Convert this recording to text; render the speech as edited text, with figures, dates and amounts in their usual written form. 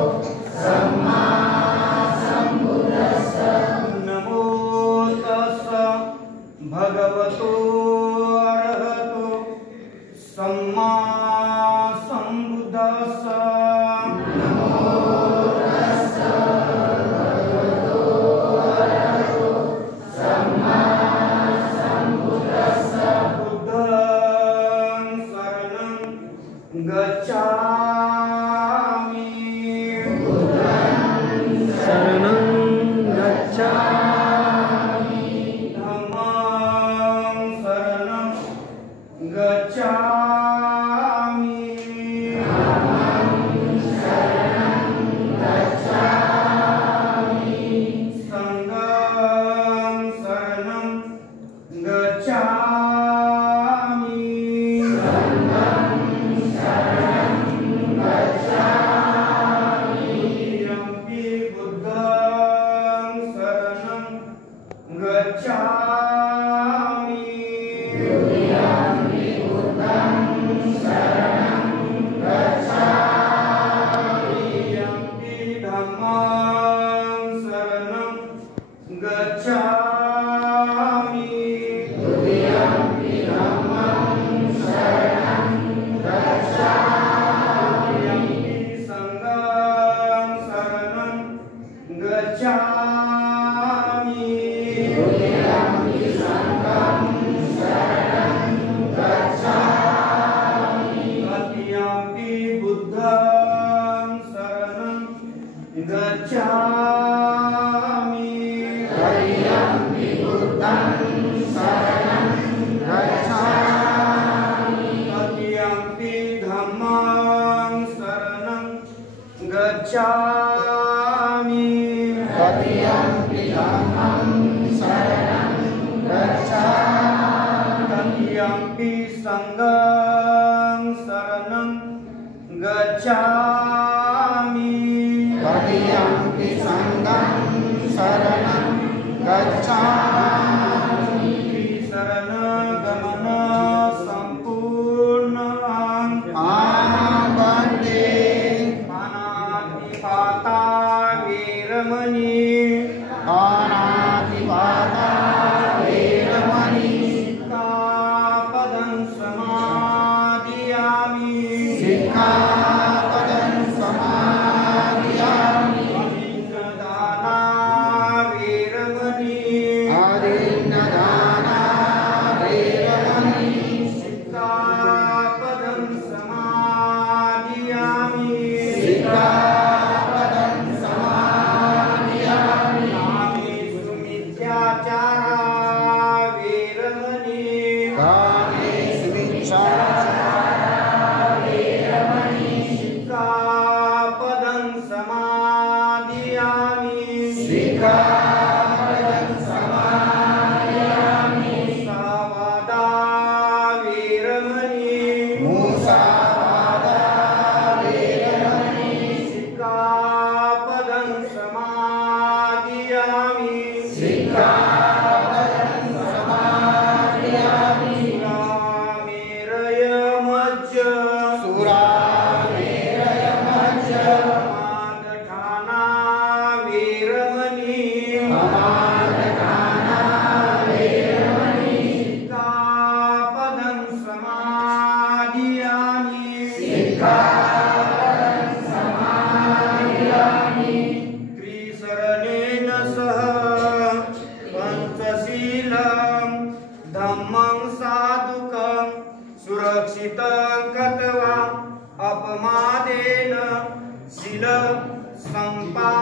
नमो तस्स भगवतो अरहतो सम्मा सम्बुद्धस्स। नमो तस्स भगवतो अरहतो सम्मा सम्बुद्धस्स। बुद्धं शरणं गच्छामि। शरणं गच्छामि। धम्मं शरणं गच्छामि। धम्मं शरणं गच्छामि। संघं शरणं गच्छामि। संघं शरणं गच्छामि। यम्पि बुद्धं शरणं गच्छामि। यम्पि बुद्धं शरणं गच्छामि। यम्पि धम्मं शरणं गच्छामि। यम्पि धम्मं शरणं गच्छामि। यम्पि संघं शरणं गच्छामि। यम्पि संघं शरणं गच्छामि। तद्यम्पि बुद्धं शरणं गच्छामि। तद्यम्पि बुद्धं शरणं गच्छामि। तद्यम्पि धम्मं शरणं गच्छामि। तद्यम्पि धम्मं शरणं गच्छामि। तद्यम्पि संघं शरणं गच्छामि। तद्यम्पि संघं शरणं गच्छामि। शरणगमन सम्पूर्णं वन्दे। अनादिपाता वीरमणि। अनादिपाता वीरमणि। सिक्खापदं समादियामि। सिक्खापदं समादियामि। अदिन्नदाना वीरमणि। अदिन्नदाना वीरमणि। सिक्खापदं समादियामि। सिक्खापदं समादियामि। कामेषु मिथ्याचारा वीरमणि। कामेषु मिथ्याचारा वीरमणि। सिक्खापदं समादियामि। सिक्खापदं समादियामि। मुसावादा वीरमणि। मुसावादा वीरमणि। सिक्खापदं समादियामि। सिक्खापदं समादियामि। सुरामेरयमज्ज। सुरामेरयमज्ज। मादठाना वीरमणि। मादठाना वीरमणि। सिक्खापदं समादियामि। सिक्खापदं समादियामि। त्रिशरणेन सह पंचशीलं धम्मं साधुकं सुरक्षितं कृत्वा अपमादेन शील सम्पादनं